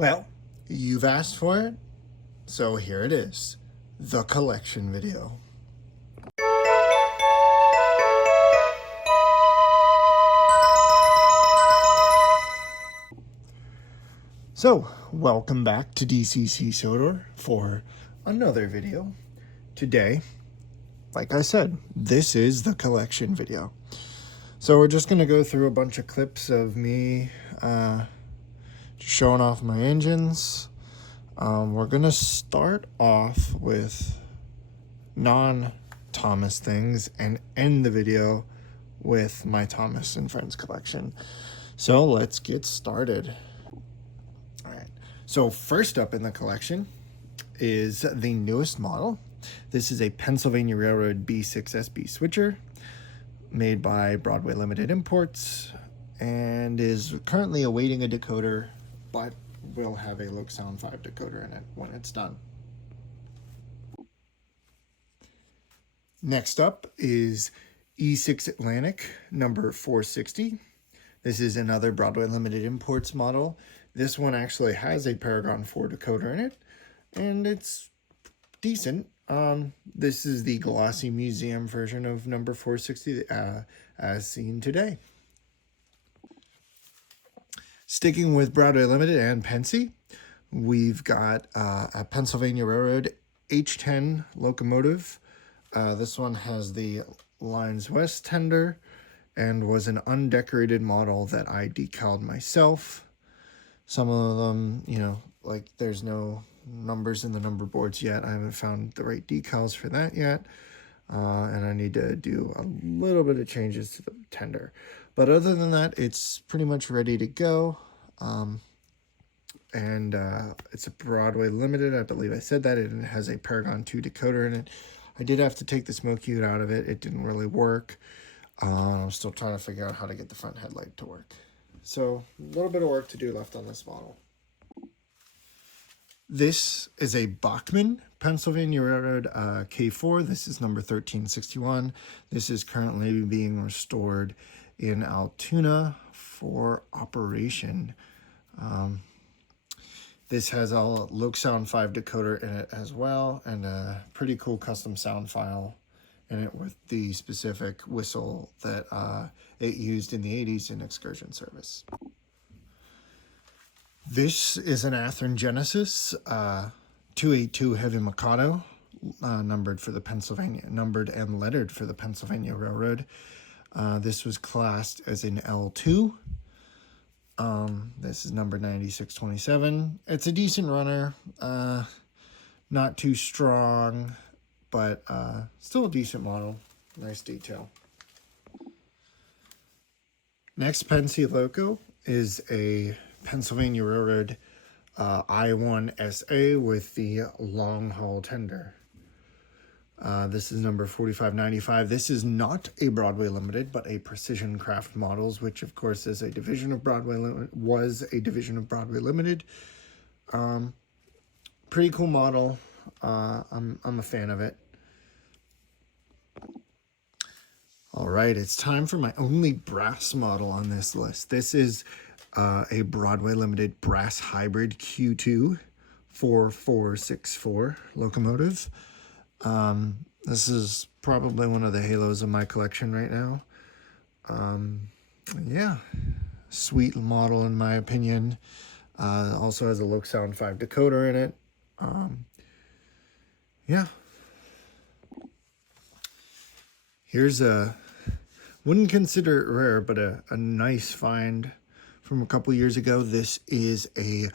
Well, you've asked for it, so here it is, the collection video. So, welcome back to DCC Sodor for another video. Today, like I said, this is the collection video. So we're just going to go through a bunch of clips of me showing off my engines. We're going to start off with non-Thomas things and end the video with my Thomas and Friends collection. So let's get started. All right. So first up in the collection is the newest model. This is a Pennsylvania Railroad B6SB switcher made by Broadway Limited Imports and is currently awaiting a decoder, but will have a Loc Sound 5 decoder in it when it's done. Next up is E6 Atlantic number 460. This is another Broadway Limited Imports model. This one actually has a Paragon 4 decoder in it, and it's decent. This is the glossy museum version of number 460 as seen today. Sticking with Broadway Limited and Pensy, we've got a Pennsylvania Railroad H10 locomotive. This one has the Lines West tender and was an undecorated model that I decaled myself. Some of them, you know, like there's no numbers in the number boards yet. I haven't found the right decals for that yet. And I need to do a little bit of changes to the tender. But other than that, it's pretty much ready to go. It's a Broadway Limited. I believe I said that. It has a Paragon 2 decoder in it. I did have to take the smoke unit out of it. It didn't really work. I'm still trying to figure out how to get the front headlight to work. So a little bit of work to do left on this model. This is a Bachmann Pennsylvania Railroad K4. This is number 1361. This is currently being restored in Altoona for operation. This has a Loc Sound 5 decoder in it as well, and a pretty cool custom sound file in it with the specific whistle that it used in the 80s in excursion service. This is an Athearn Genesis 282 Heavy Mikado, numbered and lettered for the Pennsylvania Railroad. This was classed as an L2. This is number 9627. It's a decent runner, not too strong, but still a decent model. Nice detail. Next Pensy Loco is a Pennsylvania Railroad I-1 SA with the long haul tender. This is number 4595. This is not a Broadway Limited, but a Precision Craft Models, which of course is a division of Broadway Limited. Pretty cool model. I'm a fan of it. All right, it's time for my only brass model on this list. This is a Broadway Limited Brass Hybrid Q2 4464 locomotive. This is probably one of the halos of my collection right now. Yeah, sweet model in my opinion. Also has a Loc Sound 5 decoder in it. Yeah. Here's wouldn't consider it rare, but a nice find from a couple years ago. This is a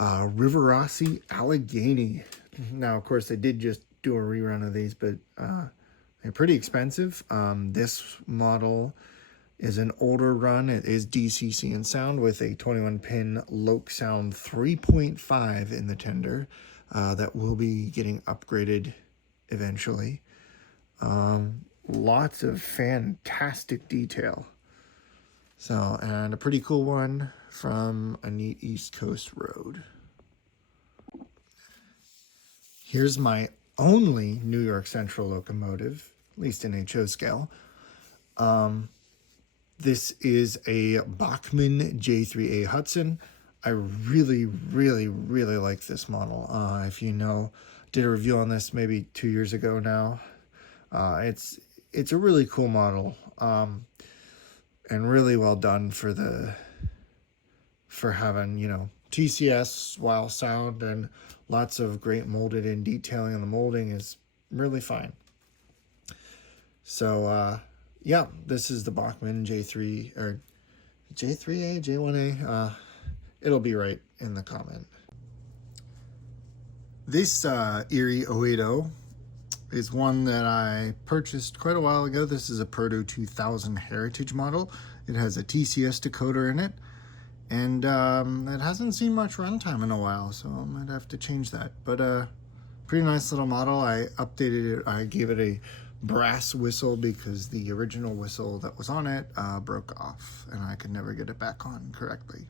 Rivarossi Allegheny. Now, of course, they did just do a rerun of these, but they're pretty expensive. This model is an older run. It is DCC in sound with a 21-pin Loc Sound 3.5 in the tender that will be getting upgraded eventually. Lots of fantastic detail. So, and a pretty cool one from a neat East Coast road. Here's my only New York Central locomotive, at least in HO scale. This is a Bachmann J3A Hudson. I really, really, really like this model. If you know, did a review on this maybe 2 years ago now. It's a really cool model, and really well done for having, you know, TCS while sound and lots of great molded in detailing, and the molding is really fine. So yeah, this is the Bachmann J3 or J3A, J1A. It'll be right in the comment. This Erie 080 is one that I purchased quite a while ago. This is a Proto 2000 Heritage model. It has a TCS decoder in it, and it hasn't seen much runtime in a while, so I might have to change that. But pretty nice little model. I updated it. I gave it a brass whistle because the original whistle that was on it broke off, and I could never get it back on correctly.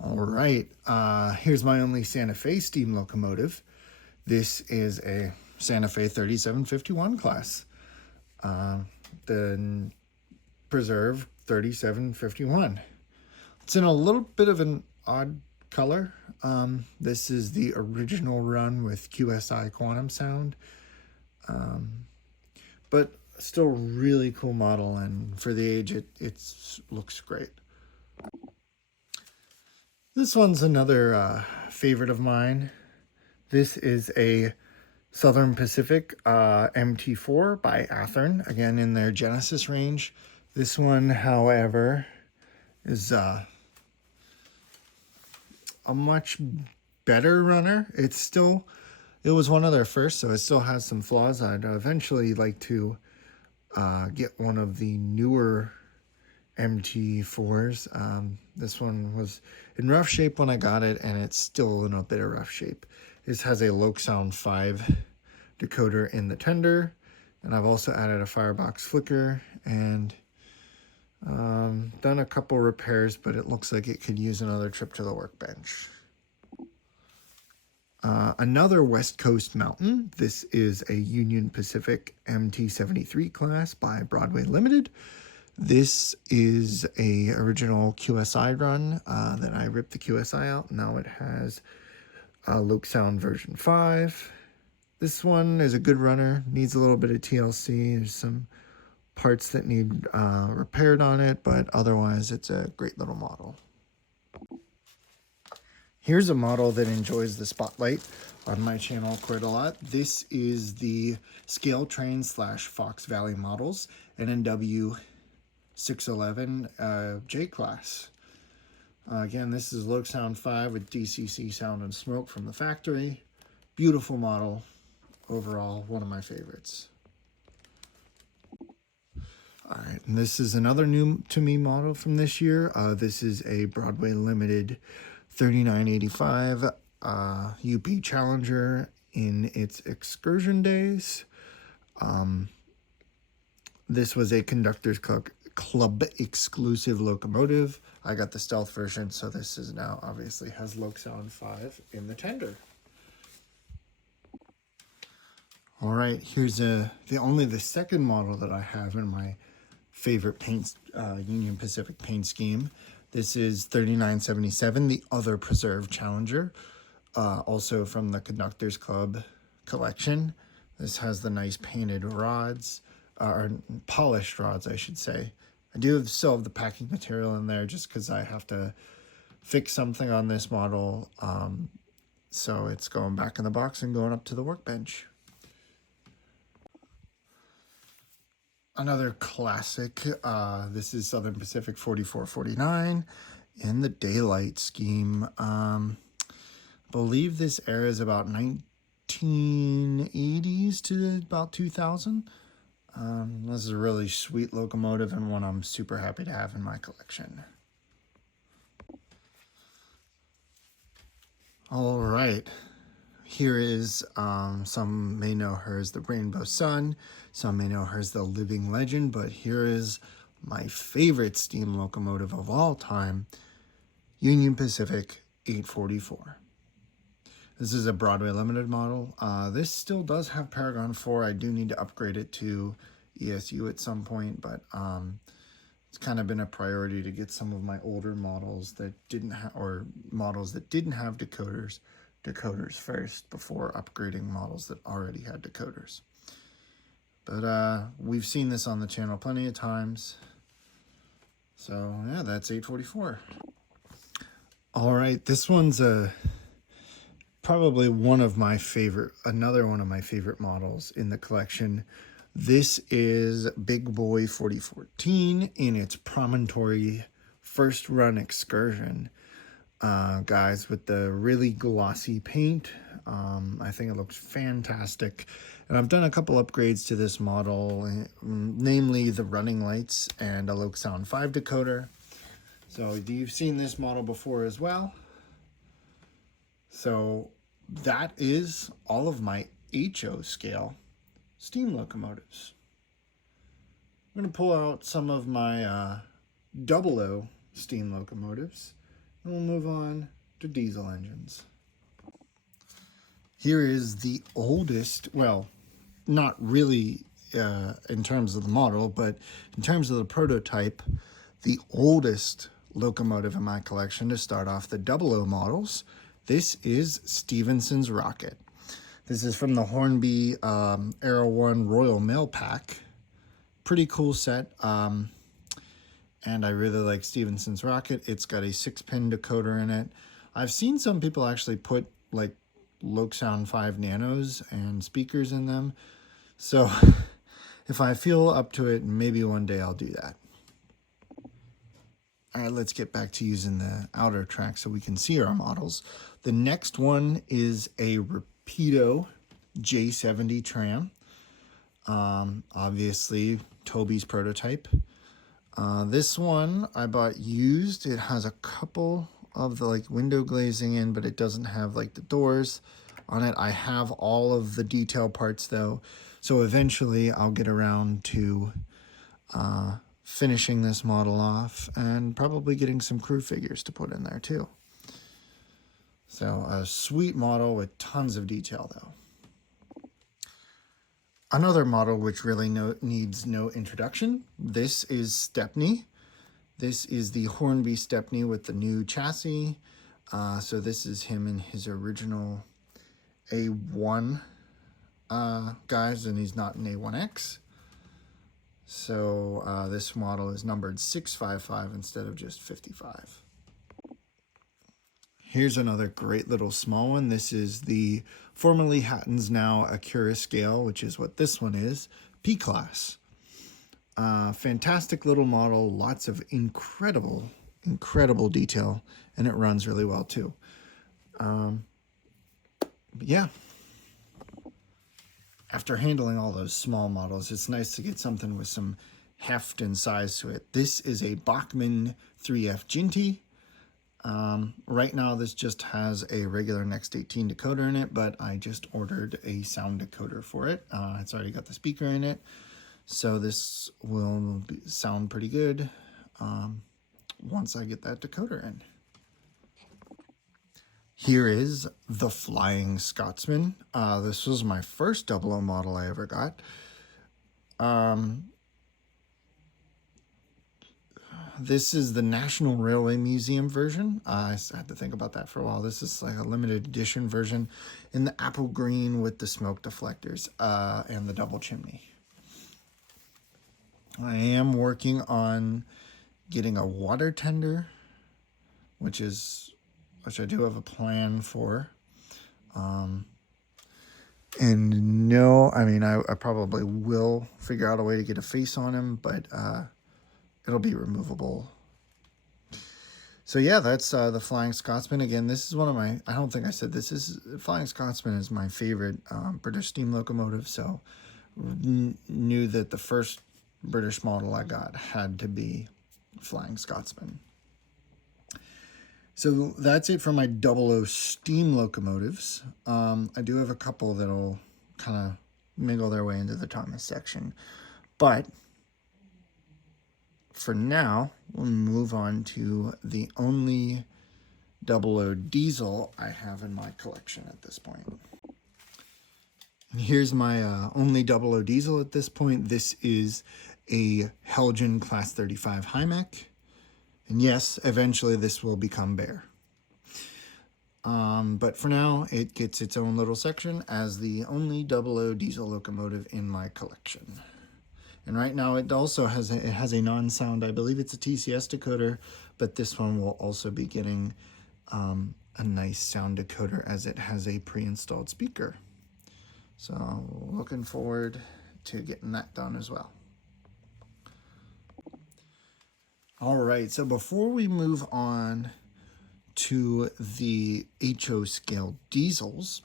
All right, here's my only Santa Fe steam locomotive. This is a Santa Fe 3751 class, the Preserve 3751. It's in a little bit of an odd color. This is the original run with QSI quantum sound, but still really cool model, and for the age it looks great. This one's another favorite of mine. This is a Southern Pacific MT4 by Athearn, again in their Genesis range. This one, however, is a much better runner. It was one of their first, so it still has some flaws. I'd eventually like to get one of the newer MT4s. This one was in rough shape when I got it, and it's still in a bit of rough shape. This has a Locomotive 5 decoder in the tender, and I've also added a firebox flicker and done a couple repairs, but it looks like it could use another trip to the workbench. Another West Coast Mountain. This is a Union Pacific MT73 class by Broadway Limited. This is a original QSI run that I ripped the QSI out. Now it has Loc Sound version 5. This one is a good runner, needs a little bit of TLC. There's some parts that need repaired on it, but otherwise it's a great little model. Here's a model that enjoys the spotlight on my channel quite a lot. This is the Scale Train / Fox Valley Models NNW 611 J class. Again, this is Loc Sound 5 with DCC sound and smoke from the factory. Beautiful model. Overall, one of my favorites. All right, and this is another new to me model from this year. This is a Broadway Limited 3985 UP Challenger in its excursion days. This was a Conductors Club exclusive locomotive. I got the stealth version, so this is now obviously has Loc Sound 5 in the tender. All right, here's only the second model that I have in my favorite paint Union Pacific paint scheme. This is 3977, the other Preserve Challenger, also from the Conductors Club collection. This has the nice painted rods, or polished rods, I should say. I do still have the packing material in there just because I have to fix something on this model. So it's going back in the box and going up to the workbench. Another classic, this is Southern Pacific 4449 in the daylight scheme. I believe this era is about 1980s to about 2000. This is a really sweet locomotive and one I'm super happy to have in my collection. All right, here is, some may know her as the Rainbow Sun, some may know her as the Living Legend, but here is my favorite steam locomotive of all time, Union Pacific 844. This is a Broadway Limited model. This still does have Paragon 4. I do need to upgrade it to ESU at some point, but it's kind of been a priority to get some of my older models that didn't have, or models that didn't have decoders first before upgrading models that already had decoders. But we've seen this on the channel plenty of times. So yeah, that's 844. All right, this one's probably another one of my favorite models in the collection. This is Big Boy 4014 in its Promontory first run excursion. Guys, with the really glossy paint. I think it looks fantastic. And I've done a couple upgrades to this model, namely the running lights and a Loc Sound 5 decoder. So you've seen this model before as well. So that is all of my HO scale steam locomotives. I'm going to pull out some of my 00 steam locomotives, and we'll move on to diesel engines. Here is the oldest, well, not really in terms of the model, but in terms of the prototype, the oldest locomotive in my collection to start off the 00 models. This is Stephenson's Rocket. This is from the Hornby Era 1 Royal Mail Pack. Pretty cool set. And I really like Stephenson's Rocket. It's got a 6-pin decoder in it. I've seen some people actually put like Loc Sound 5 Nanos and speakers in them. So if I feel up to it, maybe one day I'll do that. All right, let's get back to using the outer track so we can see our models. The next one is a Rapido J70 tram. Obviously, Toby's prototype. This one I bought used. It has a couple of the like window glazing in, but it doesn't have like the doors on it. I have all of the detail parts though, so eventually I'll get around to finishing this model off and probably getting some crew figures to put in there too. So a sweet model with tons of detail though. Another model which really needs no introduction. This is Stepney. This is the Hornby Stepney with the new chassis. So this is him in his original A1 guys, and he's not an A1X. So this model is numbered 655 instead of just 55. Here's another great little small one. This is the formerly Hatton's, now Acura scale, which is what this one is, P-Class. Fantastic little model, lots of incredible detail, and it runs really well too. But yeah. After handling all those small models, it's nice to get something with some heft and size to it. This is a Bachmann 3F Ginty. Right now, this just has a regular Next 18 decoder in it, but I just ordered a sound decoder for it. It's already got the speaker in it, so this will sound pretty good once I get that decoder in. Here is the Flying Scotsman. This was my first 00 model I ever got. This is the National Railway Museum version. I had to think about that for a while. This is like a limited edition version in the apple green with the smoke deflectors and the double chimney. I am working on getting a water tender, which I do have a plan for. And no, I mean, I probably will figure out a way to get a face on him, but it'll be removable. So yeah, that's the Flying Scotsman. Again, this is one of my, I don't think I said this, is Flying Scotsman is my favorite British steam locomotive, so knew that the first British model I got had to be Flying Scotsman. So that's it for my 00 steam locomotives. I do have a couple that'll kind of mingle their way into the Thomas section. But for now, we'll move on to the only 00 diesel I have in my collection at this point. And here's my only 00 diesel at this point. This is a Helgen Class 35 high mech. And yes, eventually this will become bare. But for now, it gets its own little section as the only 00 diesel locomotive in my collection. And right now it also has a non-sound, I believe it's a TCS decoder, but this one will also be getting a nice sound decoder as it has a pre-installed speaker. So looking forward to getting that done as well. All right, so before we move on to the HO scale diesels,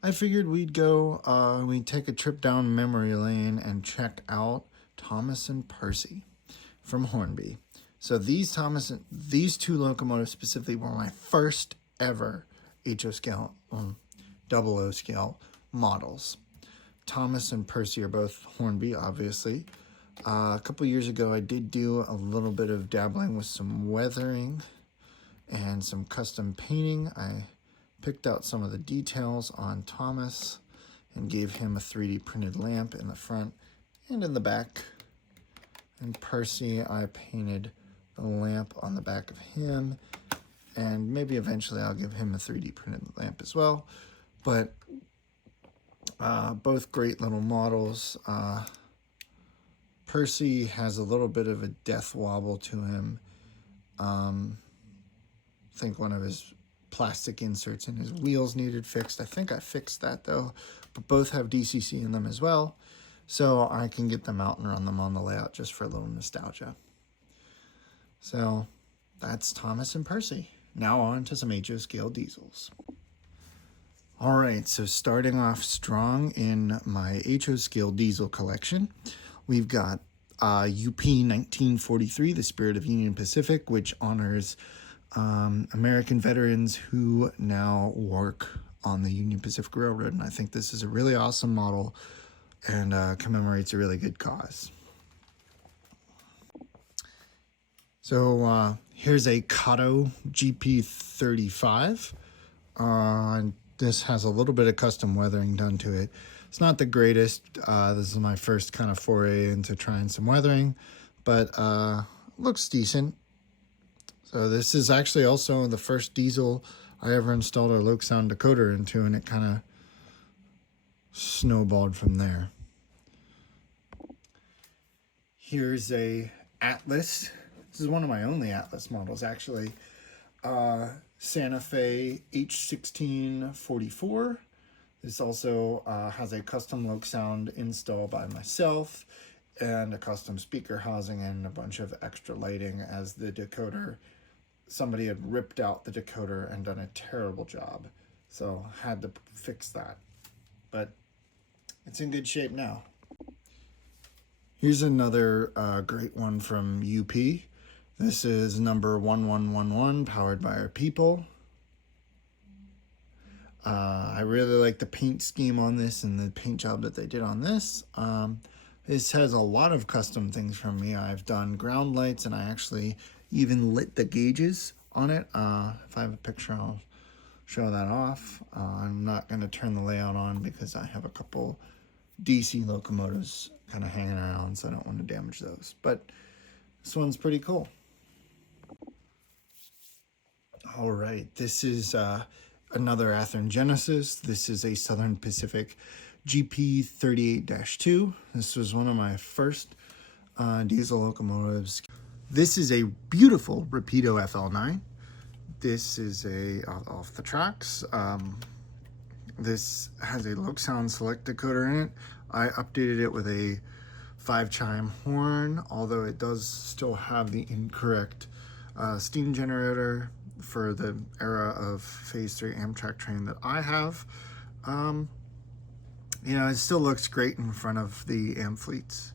I figured we'd take a trip down memory lane and check out Thomas and Percy from Hornby. So these two locomotives specifically were my first ever HO scale, 00 scale models. Thomas and Percy are both Hornby, obviously. A couple years ago, I did do a little bit of dabbling with some weathering and some custom painting. I picked out some of the details on Thomas and gave him a 3D printed lamp in the front and in the back. And Percy, I painted the lamp on the back of him, and maybe eventually I'll give him a 3D printed lamp as well. But both great little models. Percy has a little bit of a death wobble to him. I think one of his plastic inserts in his wheels needed fixed. I think I fixed that though, but both have DCC in them as well, so I can get them out and run them on the layout just for a little nostalgia. So that's Thomas and Percy. Now on to some HO scale diesels. All right, so starting off strong in my HO scale diesel collection, we've got UP 1943, the Spirit of Union Pacific, which honors American veterans who now work on the Union Pacific Railroad. And I think this is a really awesome model and commemorates a really good cause. So here's a Kato GP35. This has a little bit of custom weathering done to it. It's not the greatest. This is my first kind of foray into trying some weathering, but looks decent. So this is actually also the first diesel I ever installed a Loc Sound decoder into, and it kind of snowballed from there. Here's a Atlas. This is one of my only Atlas models, actually. Santa Fe H1644. This also has a custom Loc Sound install by myself and a custom speaker housing and a bunch of extra lighting, as the decoder, somebody had ripped out the decoder and done a terrible job. So had to fix that. But it's in good shape now. Here's another great one from UP. This is number 1111, powered by our people. I really like the paint scheme on this and the paint job that they did on this. This has a lot of custom things from me. I've done ground lights, and I actually even lit the gauges on it. If I have a picture, I'll show that off. I'm not going to turn the layout on because I have a couple DC locomotives kind of hanging around, so I don't want to damage those. But this one's pretty cool. All right, this is another Athearn Genesis. This is a Southern Pacific GP38-2. This was one of my first diesel locomotives. This is a beautiful Rapido FL9. This is a off the tracks. This has a Loc Sound Select decoder in it. I updated it with a 5-chime horn, although it does still have the incorrect steam generator for the era of Phase 3 Amtrak train that I have. You know, it still looks great in front of the Am fleets.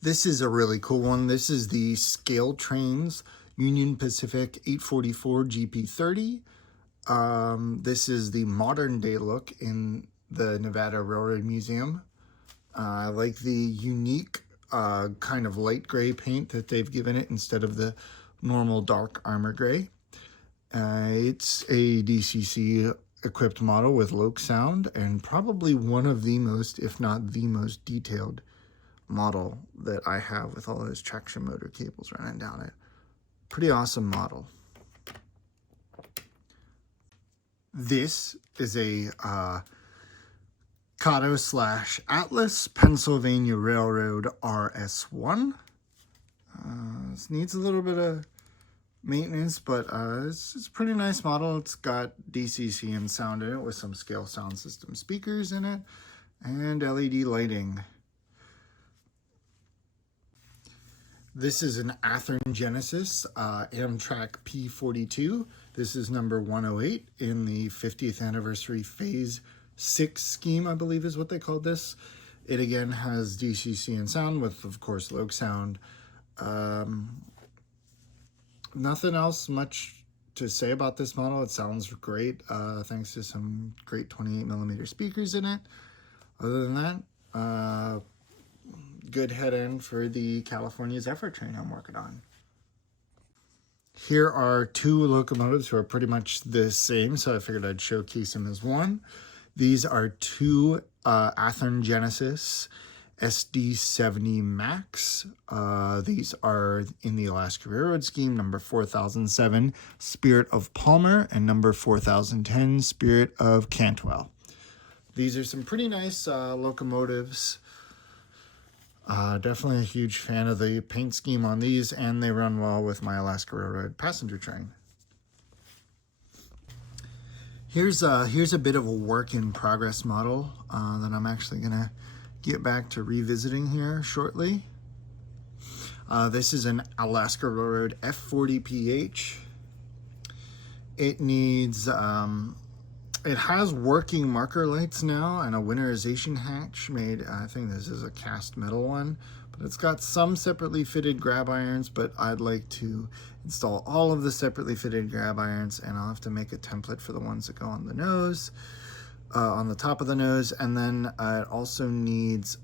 This is a really cool one. This is the Scale Trains Union Pacific 844 GP30. This is the modern day look in the Nevada Railroad Museum. I like the unique kind of light gray paint that they've given it instead of the normal dark armor gray. It's a DCC equipped model with Loc sound, and probably one of the most, if not the most detailed model that I have, with all those traction motor cables running down it. Pretty awesome model. This is a Kato / Atlas Pennsylvania Railroad RS1. This needs a little bit of maintenance, but it's a pretty nice model. It's got DCC and sound in it with some scale sound system speakers in it and LED lighting. This is an Athearn Genesis Amtrak P42. This is number 108 in the 50th anniversary Phase 6 scheme, I believe is what they called this. It again has DCC and sound with, of course, Loc sound. Nothing else much to say about this model. It sounds great, thanks to some great 28mm speakers in it. Other than that, good head end for the California Zephyr train I'm working on. Here are two locomotives who are pretty much the same, so I figured I'd showcase them as one. These are two Athearn Genesis SD70 Max. These are in the Alaska Railroad scheme, number 4007 Spirit of Palmer and number 4010 Spirit of Cantwell. These are some pretty nice locomotives. Definitely a huge fan of the paint scheme on these, and they run well with my Alaska Railroad passenger train. Here's a bit of a work in progress model that I'm actually gonna get back to revisiting here shortly. This is an Alaska Railroad F40PH. It needs, it has working marker lights now and a winterization hatch made. I think this is a cast metal one, but it's got some separately fitted grab irons, but I'd like to install all of the separately fitted grab irons, and I'll have to make a template for the ones that go on the nose. On the top of the nose, and then it also needs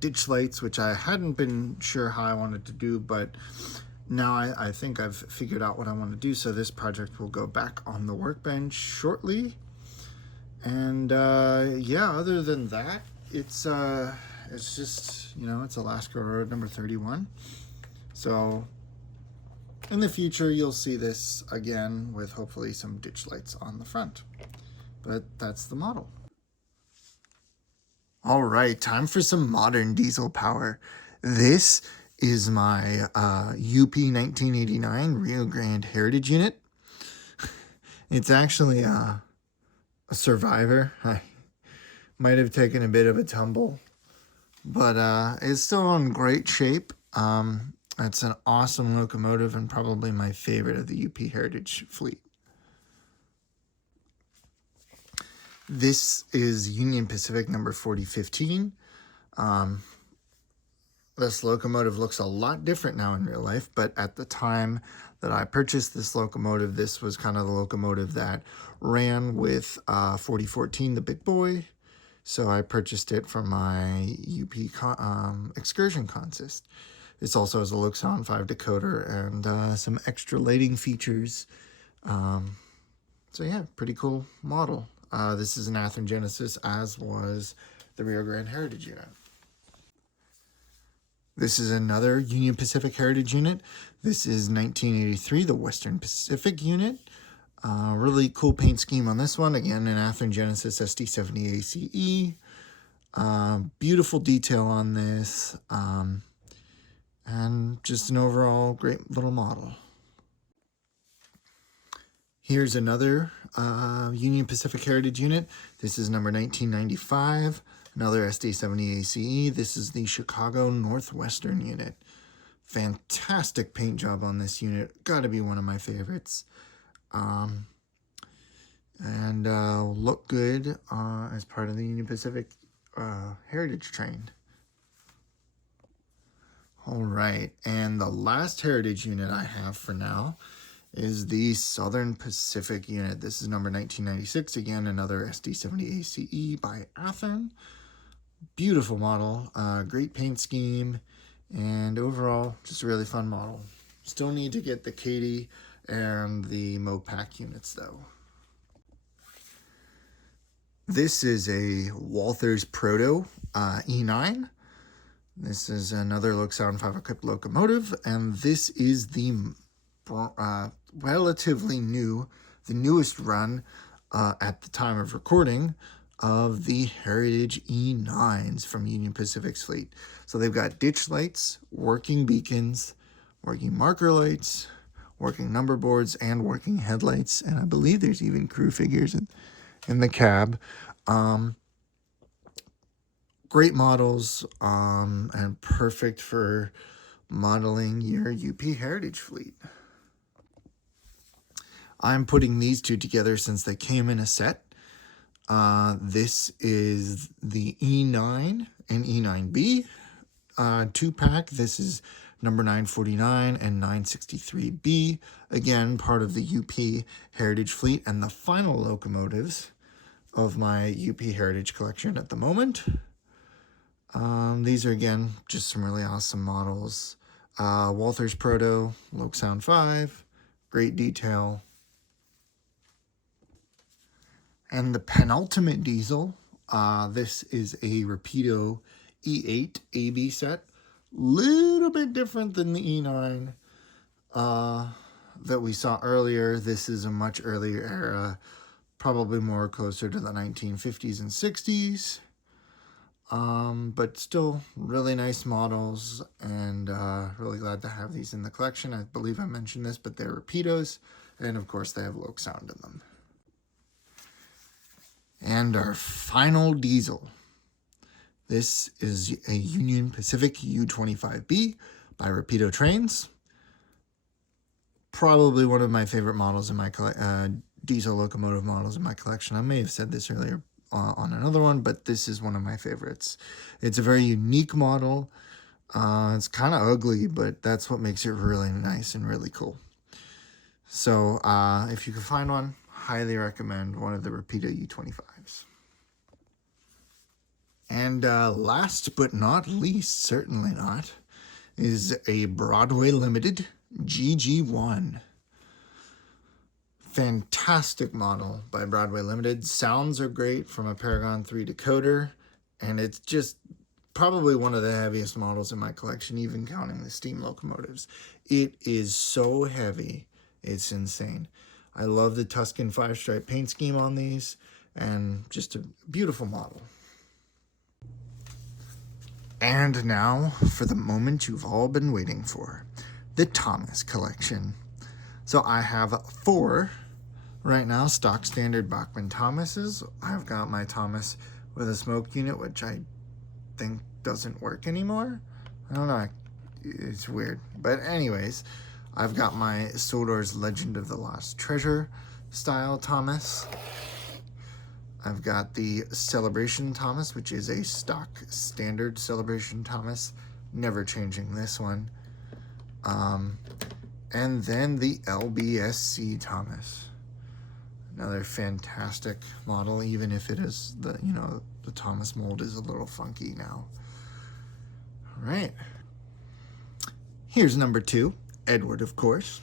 ditch lights, which I hadn't been sure how I wanted to do, but now I think I've figured out what I want to do, so this project will go back on the workbench shortly. And yeah, other than that, it's just, you know, it's Alaska Railroad number 31. So in the future, you'll see this again with hopefully some ditch lights on the front. But that's the model. All right, time for some modern diesel power. This is my UP 1989 Rio Grande Heritage Unit. It's actually a survivor. I might have taken a bit of a tumble, but it's still in great shape. It's an awesome locomotive and probably my favorite of the UP Heritage fleet. This is Union Pacific number 4015. This locomotive looks a lot different now in real life, but at the time that I purchased this locomotive, this was kind of the locomotive that ran with 4014, the big boy. So I purchased it from my UP excursion consist. This also has a Loc Sound 5 decoder and some extra lighting features. So yeah, pretty cool model. This is an Athearn Genesis, as was the Rio Grande Heritage Unit. This is another Union Pacific Heritage Unit. This is 1983, the Western Pacific Unit. Really cool paint scheme on this one. Again, an Athearn Genesis SD70 ACE. Beautiful detail on this. And just an overall great little model. Here's another Union Pacific Heritage Unit. This is number 1995, another SD70 ACE. This is the Chicago Northwestern Unit. Fantastic paint job on this unit. Gotta be one of my favorites. And look good as part of the Union Pacific Heritage train. All right, and the last Heritage Unit I have for now is the Southern Pacific Unit. This is number 1996, again, another SD70 ACE by Athearn. Beautiful model, great paint scheme, and overall, just a really fun model. Still need to get the Katy and the Mopac units, though. This is a Walther's Proto E9. This is another Sound 5 equipped locomotive, and this is the relatively new, the newest run at the time of recording of the Heritage E9s from Union Pacific's fleet. So they've got ditch lights, working beacons, working marker lights, working number boards, and working headlights, and I believe there's even crew figures in the cab. Great models, and perfect for modeling your UP Heritage fleet. I'm putting these two together since they came in a set. This is the E9 and E9B 2-pack. This is number 949 and 963B. Again, part of the UP Heritage fleet and the final locomotives of my UP Heritage collection at the moment. These are, again, just some really awesome models. Walther's Proto, Sound 5, great detail. And the penultimate diesel, this is a Rapido E8 AB set. Little bit different than the E9 that we saw earlier. This is a much earlier era, probably more closer to the 1950s and 60s. But still really nice models, and really glad to have these in the collection. I believe I mentioned this, but they're Rapidos, and of course they have Sound in them. And our final diesel. This is a Union Pacific U25B by Rapido Trains. Probably one of my favorite models in my diesel locomotive models in my collection. I may have said this earlier on another one, but this is one of my favorites. It's a very unique model. It's kind of ugly, but that's what makes it really nice and really cool. So if you can find one, highly recommend one of the Rapido U25s. And last but not least, certainly not, is a Broadway Limited GG1. Fantastic model by Broadway Limited. Sounds are great from a Paragon 3 decoder, and it's just probably one of the heaviest models in my collection, even counting the steam locomotives. It is so heavy, it's insane. I love the Tuscan 5-stripe paint scheme on these, and just a beautiful model. And now for the moment you've all been waiting for, the Thomas collection. So I have 4 right now, stock standard Bachmann Thomases. I've got my Thomas with a smoke unit, which I think doesn't work anymore. I don't know, it's weird. But anyways, I've got my Sodor's Legend of the Lost Treasure style Thomas. I've got the Celebration Thomas, which is a stock standard Celebration Thomas, never changing this one. And then the LBSC Thomas. Another fantastic model, even if it is the Thomas mold is a little funky now. All right. Here's number 2, Edward, of course.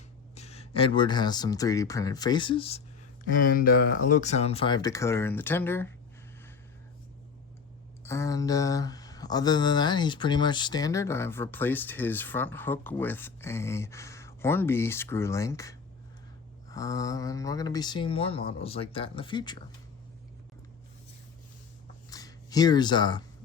Edward has some 3D printed faces and a Sound 5 decoder in the tender. And other than that, he's pretty much standard. I've replaced his front hook with a Hornby screw link. And we're going to be seeing more models like that in the future. Here's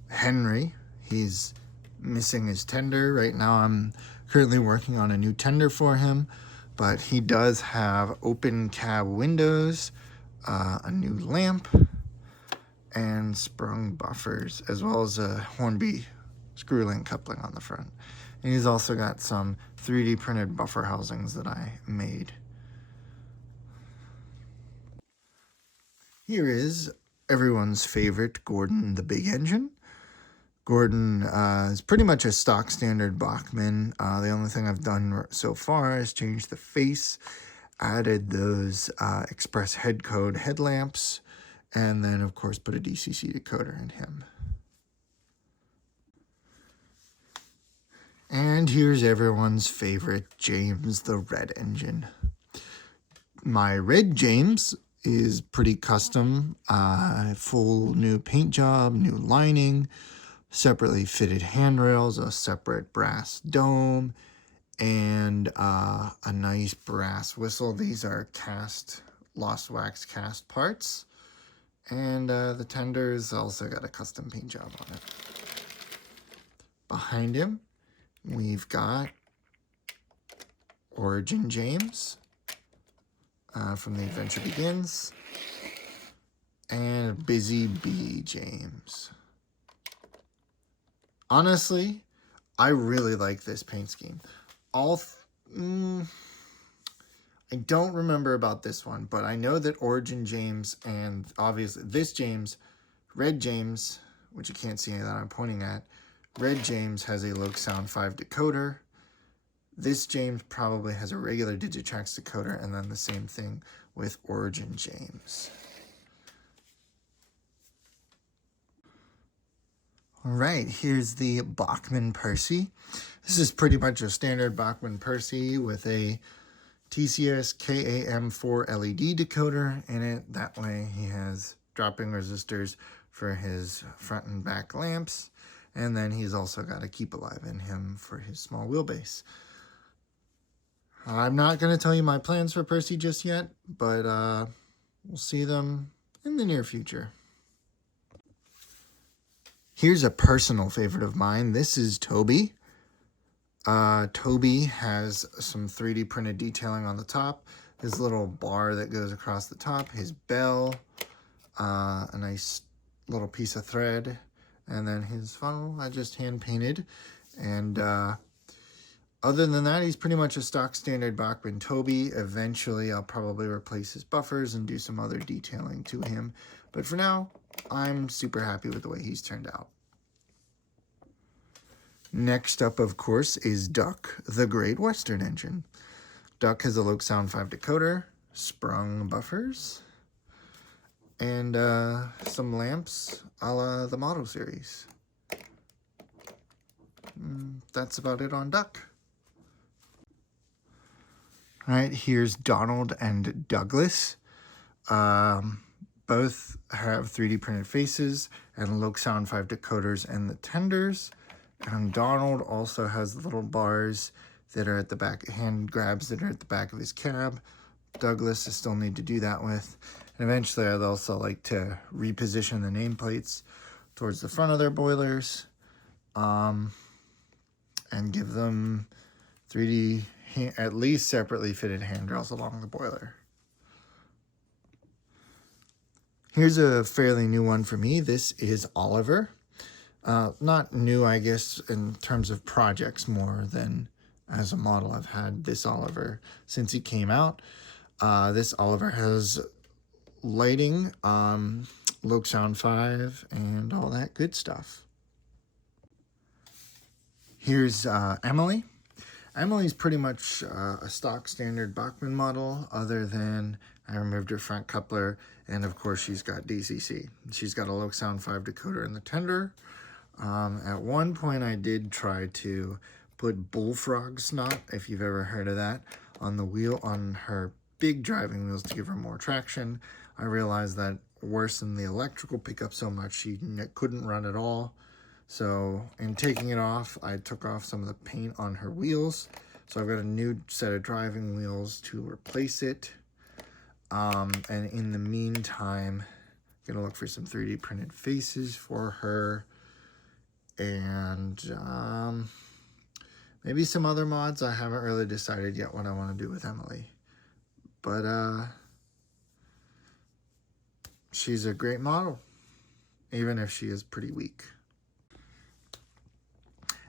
Henry. He's missing his tender. Right now I'm currently working on a new tender for him, but he does have open cab windows, a new lamp, and sprung buffers, as well as a Hornby screw link coupling on the front. And he's also got some 3D printed buffer housings that I made. Here is everyone's favorite Gordon the Big Engine. Gordon is pretty much a stock standard Bachmann. The only thing I've done so far is change the face, added those express head code headlamps, and then of course put a DCC decoder in him. And here's everyone's favorite James the Red Engine. My red James is pretty custom. Full new paint job, new lining, separately fitted handrails, a separate brass dome, and a nice brass whistle. These are cast, lost wax cast parts. And the tenders also got a custom paint job on it. Behind him, we've got Origin James from The Adventure Begins, and Busy Bee James. Honestly, I really like this paint scheme. I don't remember about this one, but I know that Origin James and obviously this James, Red James, which you can't see that I'm pointing at, Red James has a Locomotive 5 decoder. This James probably has a regular Digitrax decoder, and then the same thing with Origin James. All right, here's the Bachmann Percy. This is pretty much a standard Bachmann Percy with a TCS KAM4 LED decoder in it. That way he has dropping resistors for his front and back lamps. And then he's also got a Keep Alive in him for his small wheelbase. I'm not going to tell you my plans for Percy just yet, but we'll see them in the near future. Here's a personal favorite of mine. This is Toby. Toby has some 3D printed detailing on the top, his little bar that goes across the top, his bell, a nice little piece of thread, and then his funnel I just hand painted. And other than that, he's pretty much a stock standard Bachmann Toby. Eventually I'll probably replace his buffers and do some other detailing to him, but for now I'm super happy with the way he's turned out. Next up, of course, is Duck, the Great Western Engine. Duck has a Locomotive 5 decoder, sprung buffers, and some lamps a la the model series. That's about it on Duck. All right, here's Donald and Douglas. Both have 3D printed faces and Locomotive 5 decoders and the tenders. And Donald also has the little bars that are at the back, hand grabs that are at the back of his cab. Douglas, I still need to do that with. And eventually I'd also like to reposition the nameplates towards the front of their boilers and give them 3D, at least separately fitted handrails along the boiler. Here's a fairly new one for me. This is Oliver. Not new, I guess, in terms of projects more than as a model. I've had this Oliver since he came out. This Oliver has lighting, Locomotive 5, and all that good stuff. Here's Emily. Emily's pretty much a stock standard Bachmann model, other than I removed her front coupler, and of course she's got DCC. She's got a Locomotive 5 decoder in the tender. At one point I did try to put bullfrog snot, if you've ever heard of that, on the wheel, on her big driving wheels to give her more traction. I realized that worsened the electrical pickup so much she couldn't run at all. So in taking it off, I took off some of the paint on her wheels. So I've got a new set of driving wheels to replace it. And in the meantime, I'm gonna look for some 3D printed faces for her. And maybe some other mods. I haven't really decided yet what I want to do with Emily. But she's a great model, even if she is pretty weak.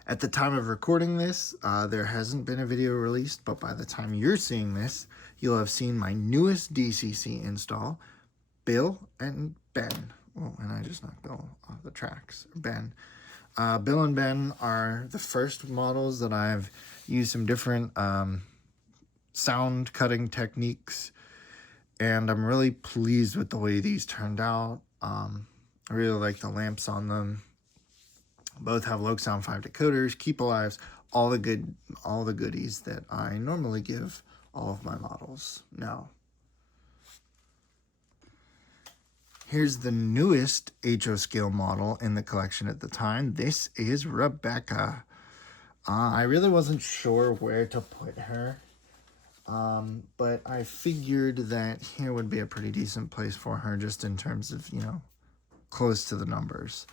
At the time of recording this, there hasn't been a video released, but by the time you're seeing this, you'll have seen my newest DCC install, Bill and Ben. Oh, and I just knocked Bill off the tracks. Ben. Bill and Ben are the first models that I've used some different sound cutting techniques, and I'm really pleased with the way these turned out. I really like the lamps on them. Both have Locomotive 5 decoders, Keep Alives, all the goodies that I normally give all of my models now. Here's the newest HO scale model in the collection at the time. This is Rebecca. I really wasn't sure where to put her, but I figured that here would be a pretty decent place for her just in terms of, you know, close to the numbers.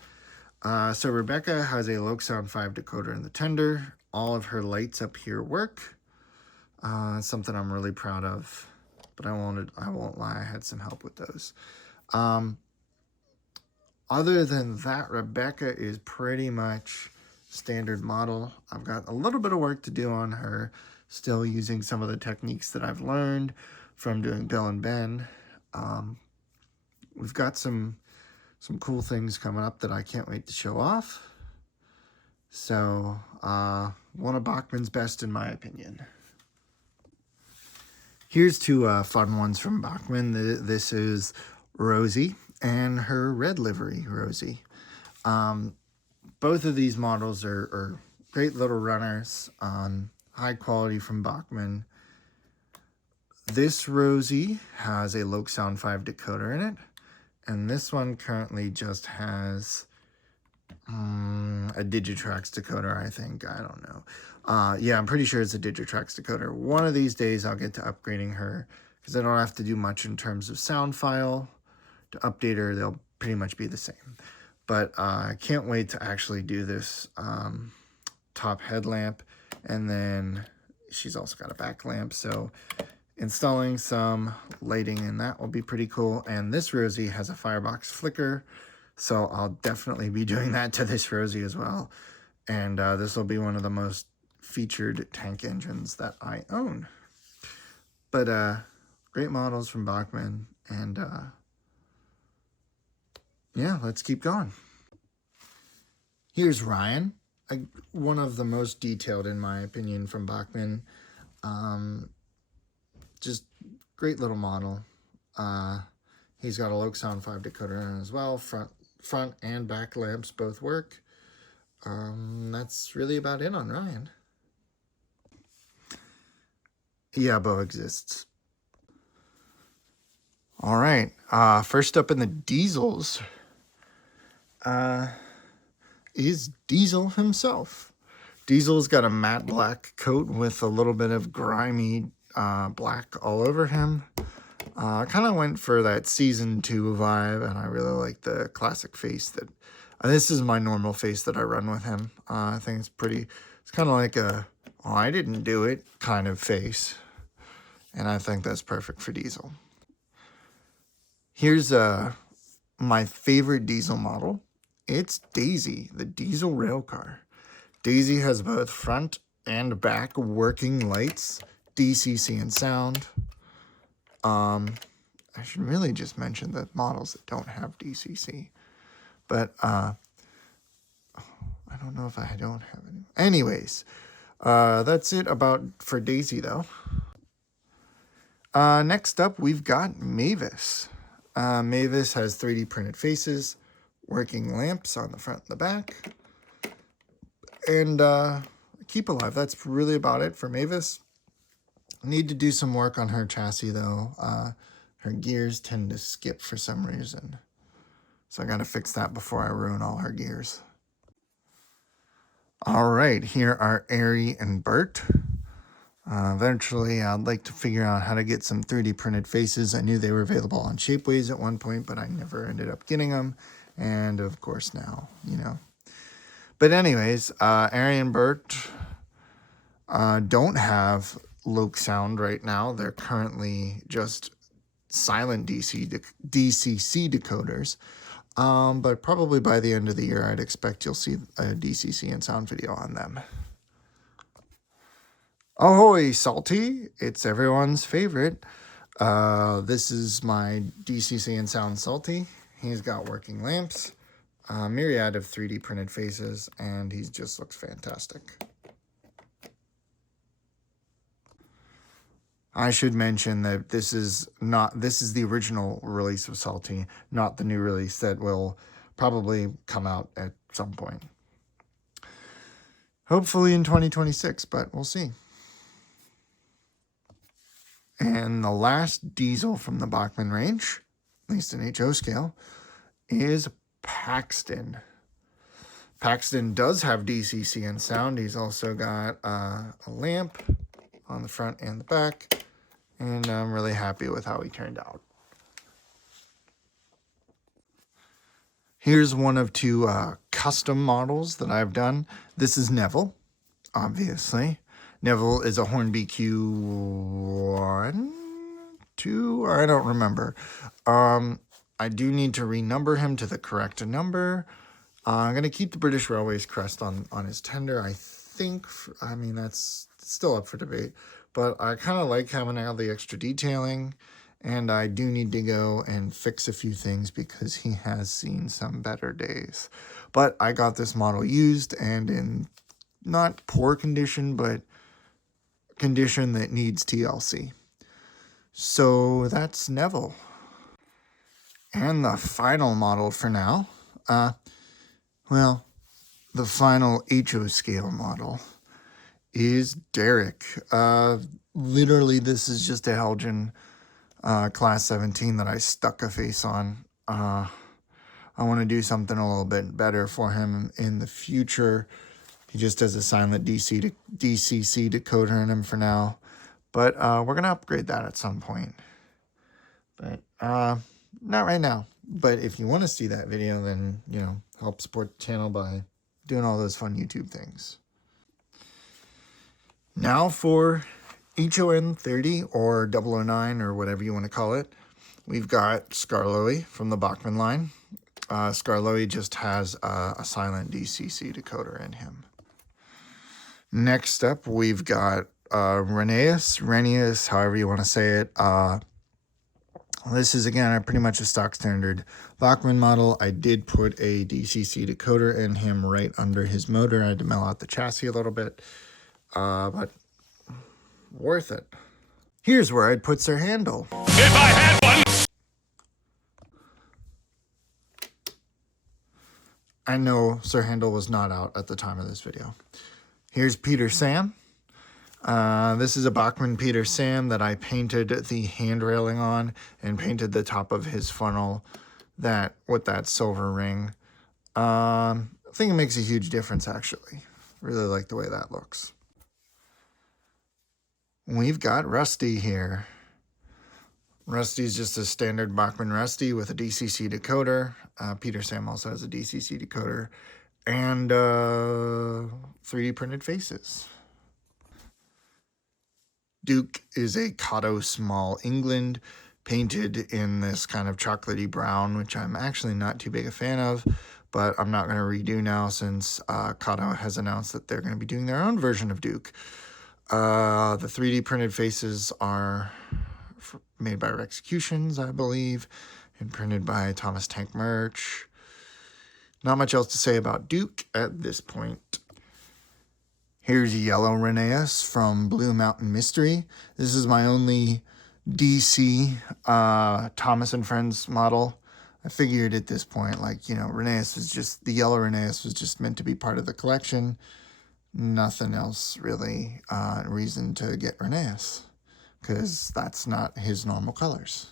So Rebecca has a Loc-Sound 5 decoder in the tender. All of her lights up here work. Something I'm really proud of, but I won't lie, I had some help with those. Other than that, Rebecca is pretty much standard model. I've got a little bit of work to do on her, still using some of the techniques that I've learned from doing Bill and Ben. We've got some cool things coming up that I can't wait to show off. So, one of Bachmann's best in my opinion. Here's two fun ones from Bachmann. This is Rosie and her red livery, Rosie. Both of these models are great little runners, high quality from Bachmann. This Rosie has a Loc-Sound 5 decoder in it, and this one currently just has a Digitrax decoder, I think. I don't know. Yeah, I'm pretty sure it's a Digitrax decoder. One of these days I'll get to upgrading her because I don't have to do much in terms of sound file. To update her, they'll pretty much be the same. But I can't wait to actually do this top headlamp. And then she's also got a back lamp. So installing some lighting in that will be pretty cool. And this Rosie has a firebox flicker. So I'll definitely be doing that to this Rosie as well. And this will be one of the most featured tank engines that I own. But great models from Bachmann. And yeah, let's keep going. Here's Ryan, one of the most detailed in my opinion from Bachmann. Just great little model. He's got a Loc-Sound 5 decoder in it as well. Front and back lamps both work. That's really about it on Ryan. Yeah, Bo exists. All right. First up in the diesels is Diesel himself. Diesel's got a matte black coat with a little bit of grimy black all over him. I kind of went for that season 2 vibe, and I really like the classic face that this is my normal face that I run with him. I think it's kind of like a, oh, I didn't do it kind of face. And I think that's perfect for Diesel. Here's my favorite Diesel model. It's Daisy, the Diesel rail car. Daisy has both front and back working lights, DCC and sound. I should really just mention the models that don't have DCC. But I don't know if I don't have any. Anyways, that's it for Daisy, though. Next up, we've got Mavis. Mavis has 3D printed faces, working lamps on the front and the back, and Keep Alive. That's really about it for Mavis. Need to do some work on her chassis, though. Her gears tend to skip for some reason. So I got to fix that before I ruin all her gears. All right, here are Ari and Bert. Eventually, I'd like to figure out how to get some 3D printed faces. I knew they were available on Shapeways at one point, but I never ended up getting them. And, of course, now, you know. But anyways, Ari and Bert don't have Loc-Sound right now. They're currently just silent DCC decoders. But probably by the end of the year, I'd expect you'll see a DCC and sound video on them. Ahoy, Salty! It's everyone's favorite. This is my DCC and sound Salty. He's got working lamps, a myriad of 3D printed faces, and he just looks fantastic. I should mention that this is the original release of Salty, not the new release that will probably come out at some point. Hopefully in 2026, but we'll see. And the last diesel from the Bachmann range at least in HO scale, is Paxton. Paxton does have DCC and sound. He's also got a lamp on the front and the back, and I'm really happy with how he turned out. Here's one of two custom models that I've done. This is Neville, obviously. Neville is a Hornby Q1, 2, or I don't remember. I do need to renumber him to the correct number. I'm going to keep the British Railways crest on his tender, I think. I mean, that's still up for debate. But I kind of like having all the extra detailing. And I do need to go and fix a few things because he has seen some better days. But I got this model used and in not poor condition, but condition that needs TLC. So that's Neville. And the final model for now, well, the final HO scale model is Derek. Literally, this is just a Helgen Class 17 that I stuck a face on. I want to do something a little bit better for him in the future. He just has a silent DCC decoder in him for now. But we're going to upgrade that at some point. But not right now. But if you want to see that video, then, you know, help support the channel by doing all those fun YouTube things. Now for HON 30 or 009 or whatever you want to call it. We've got Skarloey from the Bachmann line. Skarloey just has a silent DCC decoder in him. Next up, we've got Rheneas, however you want to say it. This is, again, pretty much a stock standard Bachmann model. I did put a DCC decoder in him right under his motor. I had to mill out the chassis a little bit, but worth it. Here's where I'd put Sir Handel. If I had one! I know Sir Handel was not out at the time of this video. Here's Peter Sam. This is a Bachmann Peter Sam that I painted the hand railing on and painted the top of his funnel with that silver ring. I think it makes a huge difference, actually. Really like the way that looks. We've got Rusty here. Rusty's just a standard Bachmann Rusty with a DCC decoder. Peter Sam also has a DCC decoder. And 3D printed faces. Duke is a Cotto Small England, painted in this kind of chocolatey brown, which I'm actually not too big a fan of, but I'm not going to redo now since Cotto has announced that they're going to be doing their own version of Duke. The 3D printed faces are made by Executions, I believe, and printed by Thomas Tank Merch. Not much else to say about Duke at this point. Here's Yellow Rheneas from Blue Mountain Mystery. This is my only DC Thomas and Friends model. I figured at this point, like, you know, the Yellow Rheneas was just meant to be part of the collection. Nothing else really reason to get Rheneas, because that's not his normal colors.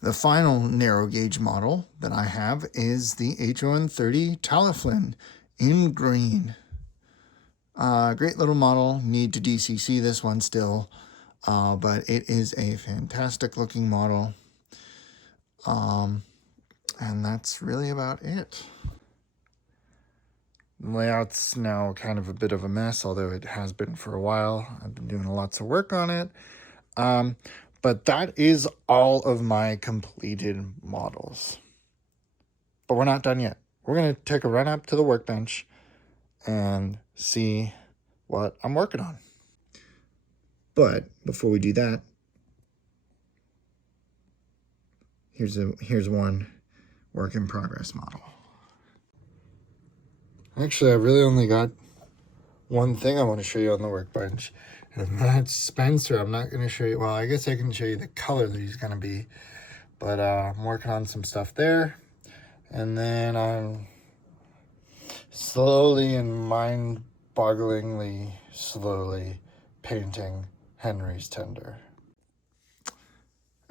The final narrow gauge model that I have is the HON 30 Taliflin in green. Great little model. Need to DCC this one still, but it is a fantastic looking model. And that's really about it. The layout's now kind of a bit of a mess, although it has been for a while. I've been doing lots of work on it. But that is all of my completed models. But we're not done yet. We're going to take a run up to the workbench and see what I'm working on. But before we do that, here's one work in progress model. Actually, I really only got one thing I want to show you on the workbench, and that's Spencer. I'm not going to show you, well, I guess I can show you the color that he's going to be, but I'm working on some stuff there, and then I'm slowly and mind-bogglingly slowly painting Henry's tender.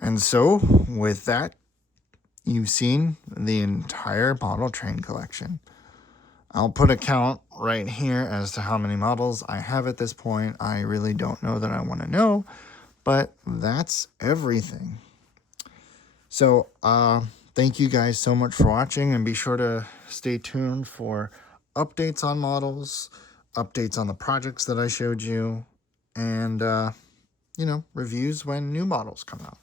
And so, with that, you've seen the entire model train collection. I'll put a count right here as to how many models I have at this point. I really don't know that I want to know, but that's everything. So, thank you guys so much for watching, and be sure to stay tuned for updates on models, updates on the projects that I showed you, and, reviews when new models come out.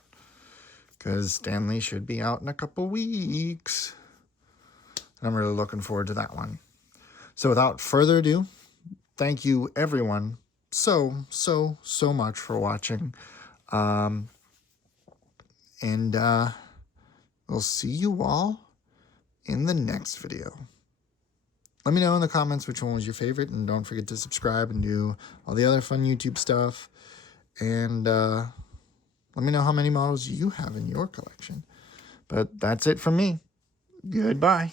Because Stanley should be out in a couple weeks. And I'm really looking forward to that one. So without further ado, thank you everyone so much for watching. We'll see you all in the next video. Let me know in the comments which one was your favorite, and don't forget to subscribe and do all the other fun YouTube stuff. And let me know how many models you have in your collection. But that's it from me. Goodbye.